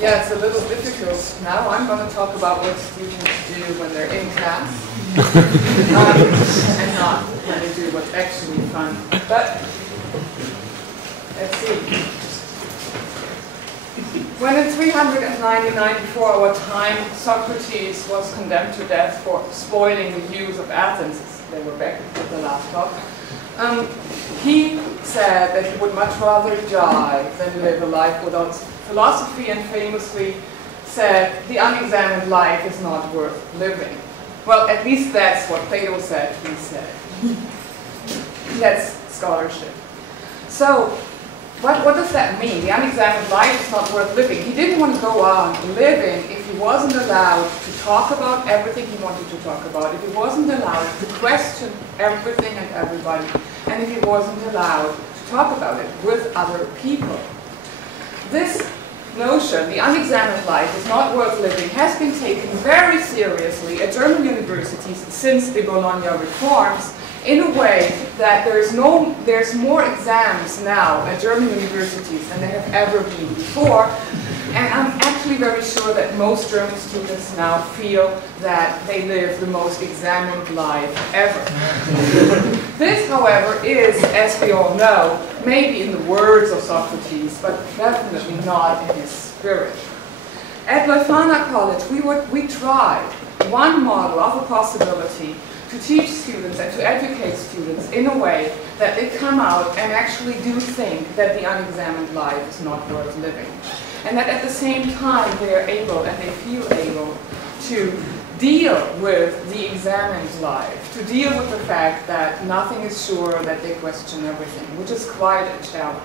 Yeah, it's a little difficult. Now I'm going to talk about what students do when they're in class and not when they do what's actually fun. But let's see. When in 399 before our time, Socrates was condemned to death for spoiling the use of Athens, they were back at the last talk, he said that he would much rather die than live a life without philosophy, and famously said, the unexamined life is not worth living. Well, at least that's what Plato said, he said. That's scholarship. So, what does that mean? The unexamined life is not worth living. He didn't want to go on living if he wasn't allowed to talk about everything he wanted to talk about, if he wasn't allowed to question everything and everybody, and if he wasn't allowed to talk about it with other people. This notion, the unexamined life is not worth living, has been taken very seriously at German universities since the Bologna reforms, in a way that there's more exams now at German universities than there have ever been before. And I'm actually very sure that most German students now feel that they live the most examined life ever. This, however, is, as we all know, maybe in the words of Socrates, but definitely not in his spirit. At Leuphana College, we tried one model of a possibility to teach students and to educate students in a way that they come out and actually do think that the unexamined life is not worth living. And that at the same time they are able and they feel able to deal with the examined life, to deal with the fact that nothing is sure, that they question everything, which is quite a challenge.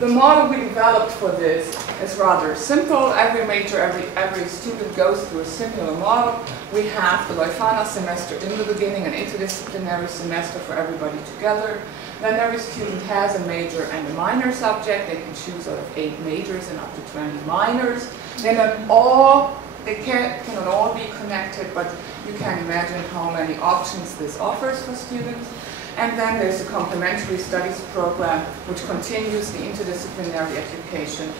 The model we developed for this is rather simple. Every student goes through a similar model. We have the Leuphana semester in the beginning, an interdisciplinary semester for everybody together. Then every student has a major and a minor subject. They can choose out of 8 majors and up to 20 minors. They cannot all be connected, but you can imagine how many options this offers for students. And then there's a complementary studies program which continues the interdisciplinary education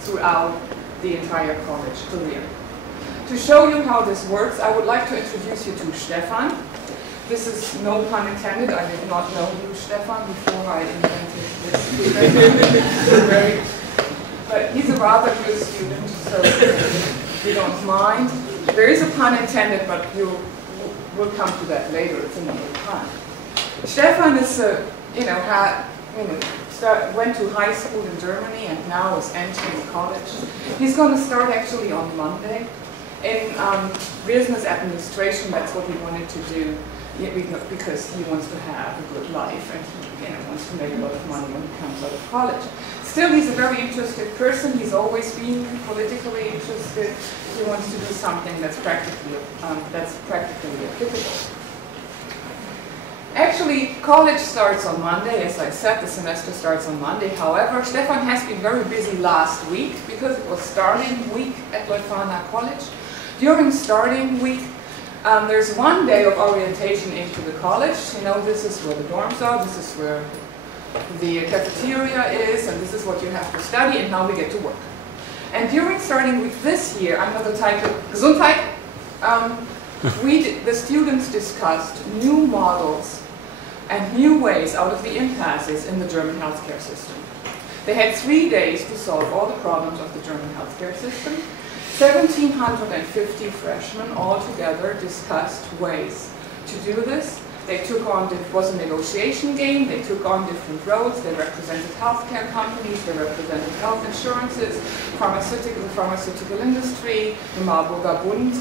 throughout the entire college career. To show you how this works, I would like to introduce you to Stefan. This is no pun intended. I did not know you, Stefan, before I invented this. But he's a rather good student, so if you don't mind. There is a pun intended, but we'll come to that later. It's another pun. Stefan is, went to high school in Germany and now is entering college. He's going to start actually on Monday in business administration. That's what he wanted to do because he wants to have a good life and he wants to make a lot of money when he comes out of college. Still, he's a very interested person. He's always been politically interested. He wants to do something that's practically applicable. Actually, college starts on Monday. As I said, the semester starts on Monday. However, Stefan has been very busy last week because it was starting week at Leuphana College. During starting week, there's one day of orientation into the college. This is where the dorms are, this is where the cafeteria is, and this is what you have to study, and now we get to work. And during starting week this year, under the title Gesundheit, the students discussed new models and new ways out of the impasses in the German healthcare system. They had 3 days to solve all the problems of the German healthcare system. 1,750 freshmen altogether discussed ways to do this. They took on, it was a negotiation game, they took on different roles, they represented healthcare companies, they represented health insurances, the pharmaceutical industry, the Marburger Bund,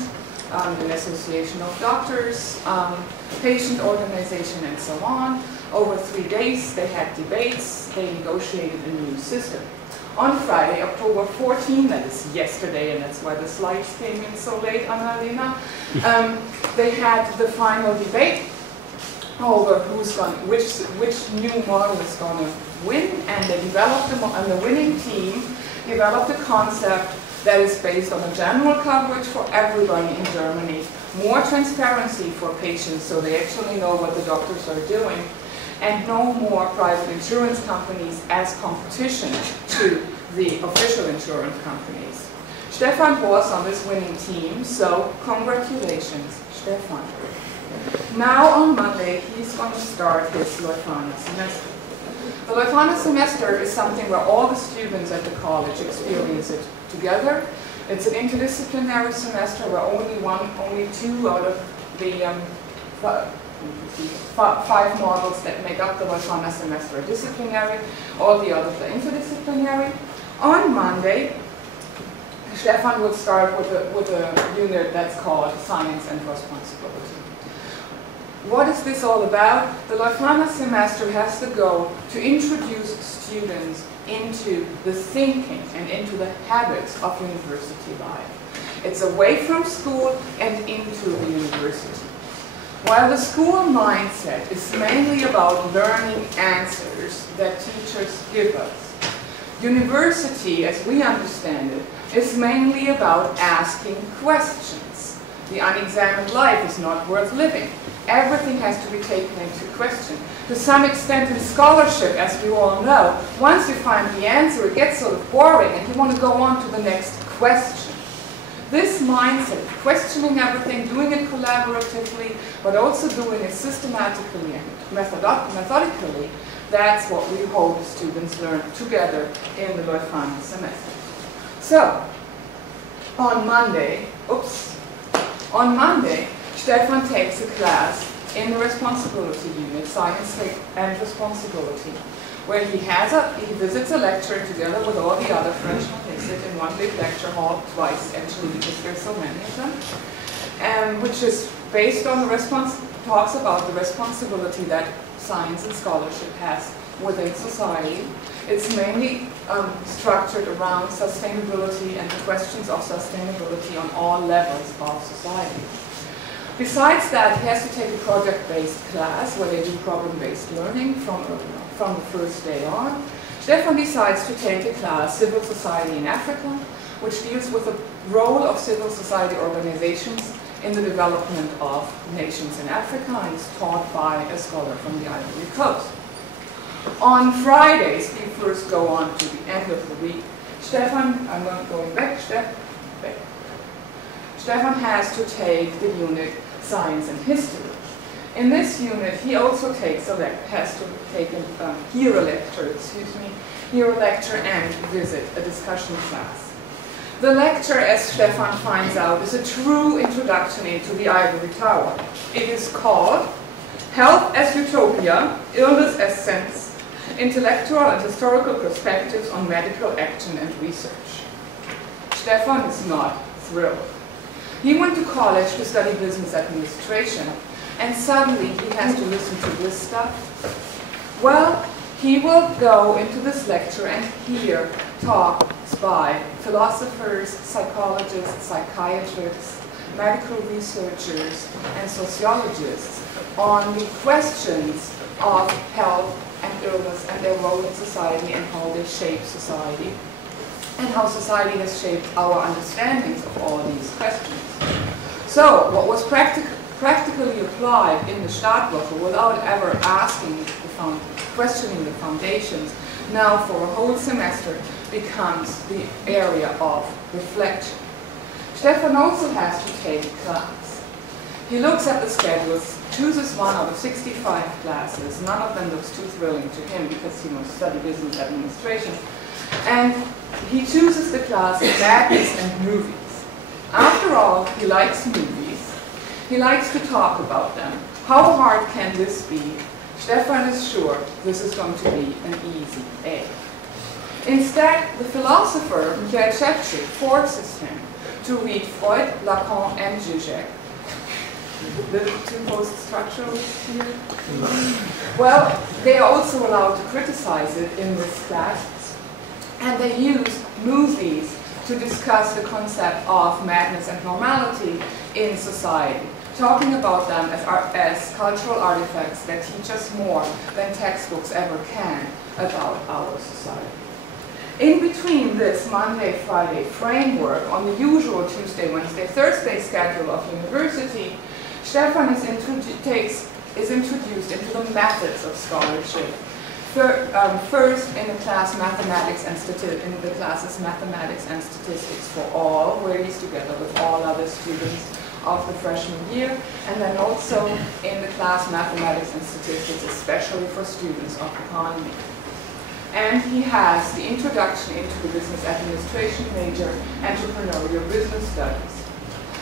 the Association of Doctors, patient organization, and so on. Over 3 days, they had debates, they negotiated a new system. On Friday, October 14, that is yesterday, and that's why the slides came in so late, Annalena, they had the final debate over which new model is going to win, and they developed and the winning team developed a concept that is based on a general coverage for everybody in Germany, more transparency for patients so they actually know what the doctors are doing, and no more private insurance companies as competition to the official insurance companies. Stefan was on this winning team, so congratulations, Stefan. Now on Monday, he's going to start his Leuphana semester. The Leuphana semester is something where all the students at the college experience it together. It's an interdisciplinary semester where only two out of the 5 models that make up the Leuphana semester are disciplinary, all the others are interdisciplinary. On Monday, Stefan will start with a unit that's called Science and Responsibility. What is this all about? The Leuphana semester has the goal to introduce students into the thinking and into the habits of university life. It's away from school and into the university. While the school mindset is mainly about learning answers that teachers give us, university, as we understand it, is mainly about asking questions. The unexamined life is not worth living. Everything has to be taken into question. To some extent in scholarship, as we all know, once you find the answer, it gets sort of boring and you want to go on to the next question. This mindset, questioning everything, doing it collaboratively, but also doing it systematically and methodically, that's what we hope students learn together in the Leuphana semester. So, on Monday, Stefan takes a class in the responsibility unit, Science and Responsibility, where he visits a lecture together with all the other freshmen. They sit in one big lecture hall twice, actually, because there's so many of them, which is based on talks about the responsibility that science and scholarship has within society. It's mainly structured around sustainability and the questions of sustainability on all levels of society. Besides that, he has to take a project-based class where they do problem-based learning from the first day on. Stefan decides to take a class, Civil Society in Africa, which deals with the role of civil society organizations in the development of nations in Africa, and is taught by a scholar from the Ivory Coast. On Fridays, we first go on to the end of the week. Stefan has to take the unit Science and History. In this unit, he also has to take hear a lecture and visit a discussion class. The lecture, as Stefan finds out, is a true introduction into the Ivory Tower. It is called Health as Utopia, Illness as Sense, Intellectual and Historical Perspectives on Medical Action and Research. Stefan is not thrilled. He went to college to study business administration, and suddenly he has to listen to this stuff. Well, he will go into this lecture and hear talks by philosophers, psychologists, psychiatrists, medical researchers, and sociologists on the questions of health and illness and their role in society and how they shape society, and how society has shaped our understandings of all these questions. So, what was practically applied in the Startwoche without ever questioning the foundations, now for a whole semester becomes the area of reflection. Stefan also has to take a class. He looks at the schedules, chooses one out of 65 classes. None of them looks too thrilling to him because he must study business administration. And he chooses the class Madness and Movies. After all, he likes movies. He likes to talk about them. How hard can this be? Stefan is sure this is going to be an easy A. Instead, the philosopher Michael Shevchik forces him to read Freud, Lacan, and Zizek. The two post-structuralists here. Well, they are also allowed to criticize it in this class. And they use movies to discuss the concept of madness and normality in society, talking about them as cultural artifacts that teach us more than textbooks ever can about our society. In between this Monday, Friday framework on the usual Tuesday, Wednesday, Thursday schedule of university, Stefan takes is introduced into the methods of scholarship. First, in the class Mathematics and in the classes Mathematics and Statistics for All, where he's together with all other students of the freshman year, and then also in the class Mathematics and Statistics, especially for students of economy. And he has the introduction into the business administration major, entrepreneurial business studies.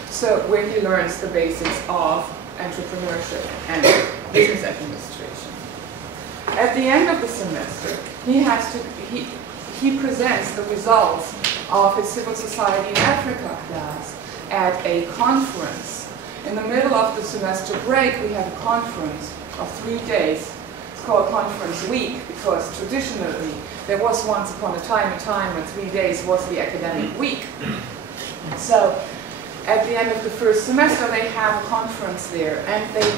So where he learns the basics of entrepreneurship and business administration. At the end of the semester, he presents the results of his Civil Society in Africa class at a conference. In the middle of the semester break, we have a conference of 3 days. It's called Conference Week because traditionally there was once upon a time when 3 days was the academic week. So at the end of the first semester, they have a conference there, and they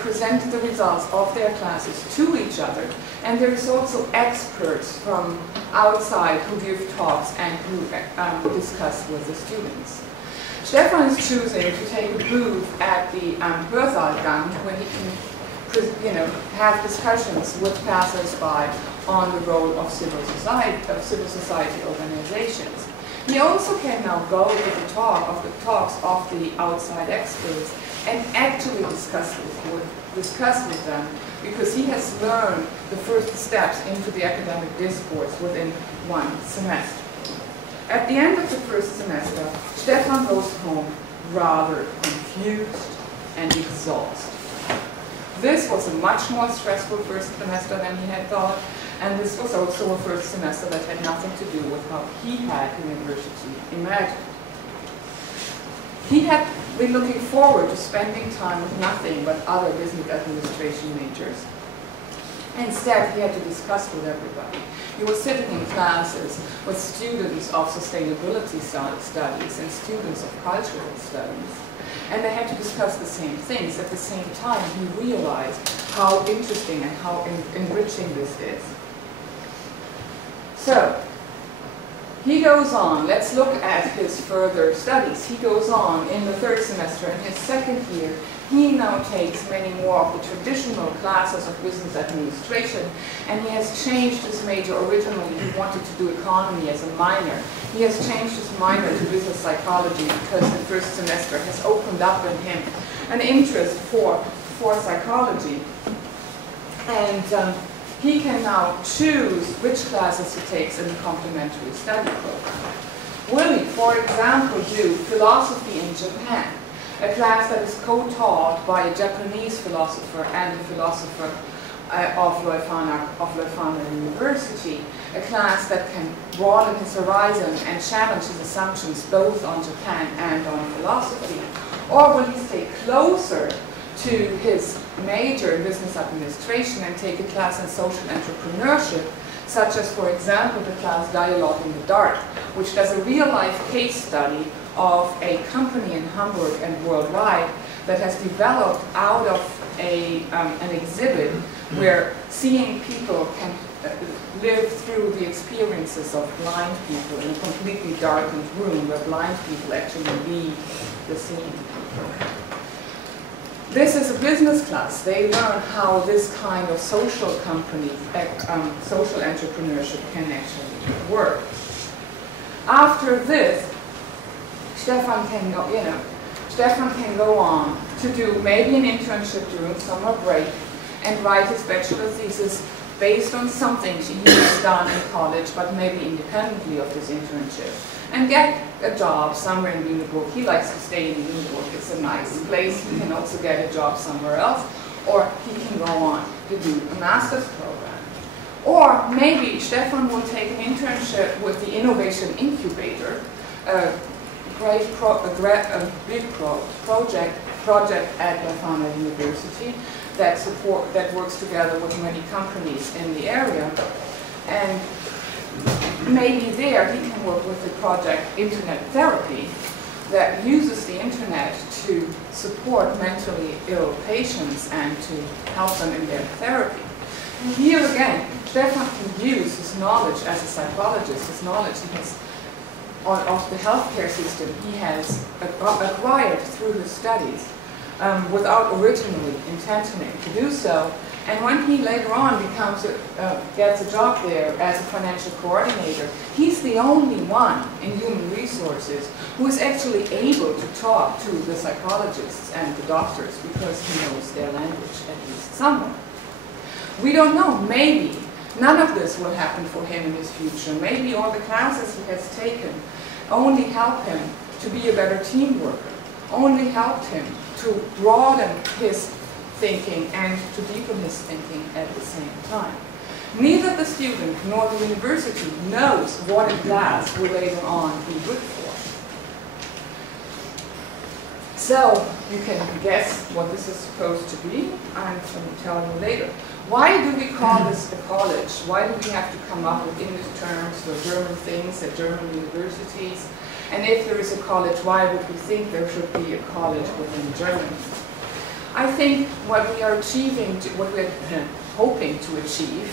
present the results of their classes to each other. And there's also experts from outside who give talks and who discuss with the students. Stefan is choosing to take a booth at the Hörsaal-Gang, where he can have discussions with passers-by on the role of civil society organizations. He also can now go to the talks of the outside experts and actually discuss with them, because he has learned the first steps into the academic discourse within 1 semester. At the end of the first semester, Stefan goes home rather confused and exhausted. This was a much more stressful first semester than he had thought, and this was also a first semester that had nothing to do with how he had university imagined. He had been looking forward to spending time with nothing but other business administration majors. Instead, he had to discuss with everybody. He was sitting in classes with students of sustainability studies and students of cultural studies. And they had to discuss the same things. At the same time, he realized how interesting and how enriching this is. So, he goes on. Let's look at his further studies. He goes on in the 3rd semester. In his 2nd year, he now takes many more of the traditional classes of business administration, and he has changed his major. Originally, he wanted to do economy as a minor. He has changed his minor to business psychology because the 1st semester has opened up in him an interest for psychology. And he can now choose which classes he takes in the complementary study program. Will he, for example, do philosophy in Japan, a class that is co-taught by a Japanese philosopher and a philosopher of Leuphana University, a class that can broaden his horizon and challenge his assumptions both on Japan and on philosophy? Or will he stay closer to his major in business administration and take a class in social entrepreneurship, such as, for example, the class Dialogue in the Dark, which does a real-life case study of a company in Hamburg and worldwide that has developed out of an exhibit where seeing people can live through the experiences of blind people in a completely darkened room where blind people actually lead the scene. This is a business class. They learn how this kind of social company, social entrepreneurship can actually work. After this, Stefan can go on to do maybe an internship during summer break and write his bachelor thesis based on something he has done in college, but maybe independently of this internship, and get a job somewhere in Lüneburg. He likes to stay in Lüneburg. It's a nice place. He can also get a job somewhere else, or he can go on to do a master's program. Or maybe Stefan will take an internship with the Innovation Incubator, a big project at Leuphana University that works together with many companies in the area. And maybe there he can work with the project Internet Therapy that uses the internet to support mentally ill patients and to help them in their therapy. And here again, Stefan can use his knowledge as a psychologist, his knowledge he has of the healthcare system he has acquired through his studies, without originally intending to do so. And when he later on gets a job there as a financial coordinator, he's the only one in human resources who is actually able to talk to the psychologists and the doctors because he knows their language, at least somewhat. We don't know, maybe none of this will happen for him in his future. Maybe all the classes he has taken only help him to be a better team worker, only helped him to broaden his thinking and to deepen his thinking at the same time. Neither the student nor the university knows what a class will later on be good for. So you can guess what this is supposed to be. I'm going to tell you later. Why do we call this a college? Why do we have to come up with English terms for German things at German universities? And if there is a college, why would we think there should be a college within Germany? I think what we are achieving, what we're hoping to achieve,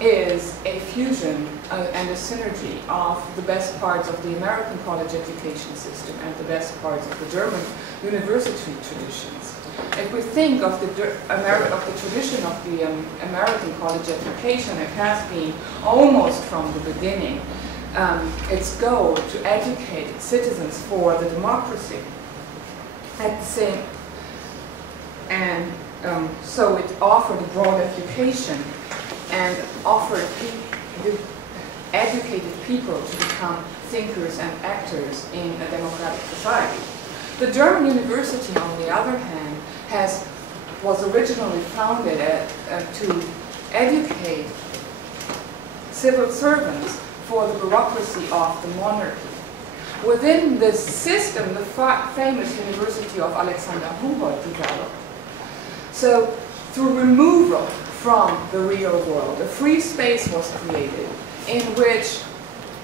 is a fusion and a synergy of the best parts of the American college education system and the best parts of the German university traditions. If we think of the tradition of the American college education, it has been almost from the beginning its goal to educate citizens for the democracy. At the same And so it offered a broad education and offered educated people to become thinkers and actors in a democratic society. The German university, on the other hand, was originally founded to educate civil servants for the bureaucracy of the monarchy. Within this system, the famous University of Alexander Humboldt developed. So, through removal from the real world, a free space was created in which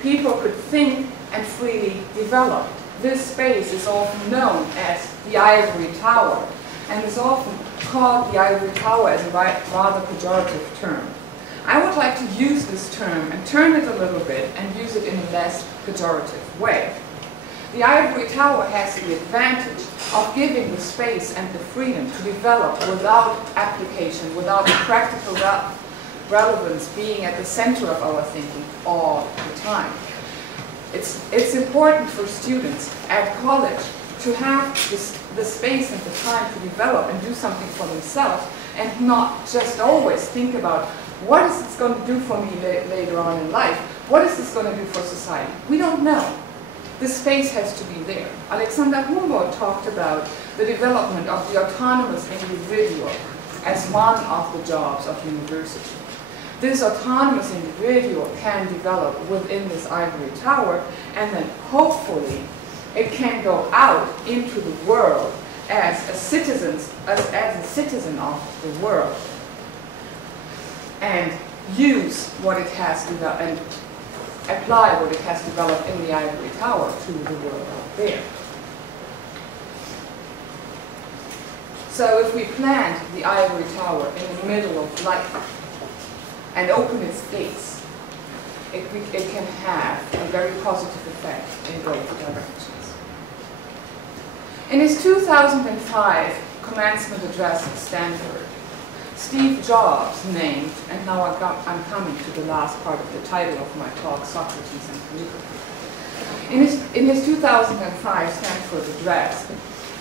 people could think and freely develop. This space is often known as the Ivory Tower, and is often called the Ivory Tower as a rather pejorative term. I would like to use this term and turn it a little bit and use it in a less pejorative way. The Ivory Tower has the advantage of giving the space and the freedom to develop without application, without practical relevance being at the center of our thinking all the time. It's important for students at college to have the space and the time to develop and do something for themselves and not just always think about what is this going to do for me later on in life? What is this going to do for society? We don't know. The space has to be there. Alexander Humboldt talked about the development of the autonomous individual as one of the jobs of university. This autonomous individual can develop within this ivory tower, and then hopefully it can go out into the world as a citizen of the world, and use what it has developed and apply what it has developed in the ivory tower to the world out there. So if we plant the ivory tower in the middle of life and open its gates, it can have a very positive effect in both directions. In his 2005 commencement address at Stanford, Steve Jobs named, and now I'm coming to the last part of the title of my talk, Socrates and Calligraphy. In his 2005 Stanford address,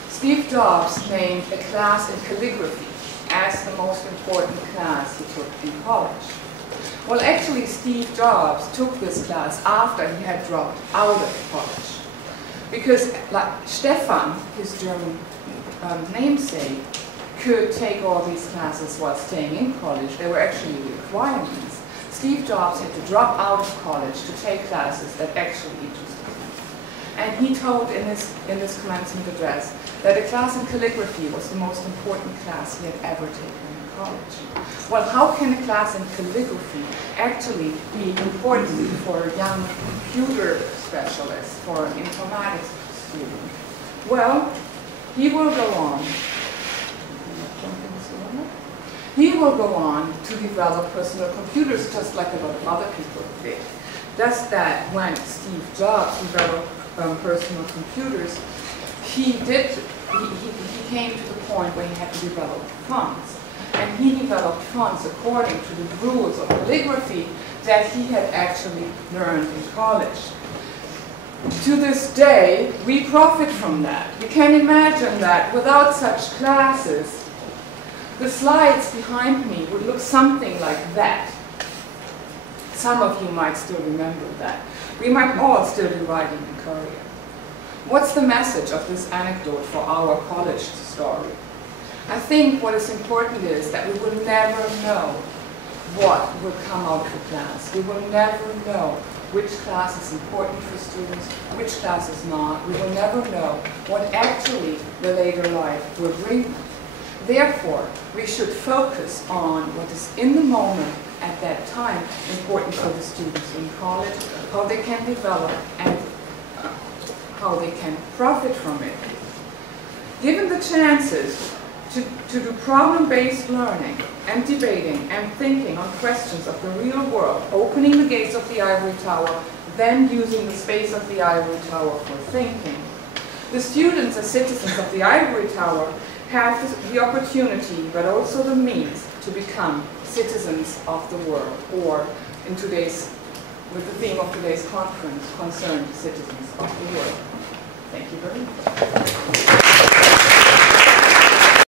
Steve Jobs named a class in calligraphy as the most important class he took in college. Well, actually, Steve Jobs took this class after he had dropped out of college. Because like Stefan, his German namesake, could take all these classes while staying in college. They were actually requirements. Steve Jobs had to drop out of college to take classes that actually interested him. And he told in this commencement address that a class in calligraphy was the most important class he had ever taken in college. Well, how can a class in calligraphy actually be important for a young computer specialist, for an informatics student? Well, he will go on. He will go on to develop personal computers just like a lot of other people did. Just that when Steve Jobs developed personal computers, he did he came to the point where he had to develop fonts. And he developed fonts according to the rules of calligraphy that he had actually learned in college. To this day, we profit from that. You can imagine that without such classes, the slides behind me would look something like that. Some of you might still remember that. We might all still be writing in Korean. What's the message of this anecdote for our college story? I think what is important is that we will never know what will come out of the class. We will never know which class is important for students, which class is not. We will never know what actually the later life will bring them. Therefore, we should focus on what is in the moment at that time important for the students in college, how they can develop and how they can profit from it. Given the chances to do problem-based learning and debating and thinking on questions of the real world, opening the gates of the Ivory Tower, then using the space of the Ivory Tower for thinking. The students as citizens of the Ivory Tower have the opportunity, but also the means, to become citizens of the world, or in today's, with the theme of today's conference, concerned citizens of the world. Thank you very much.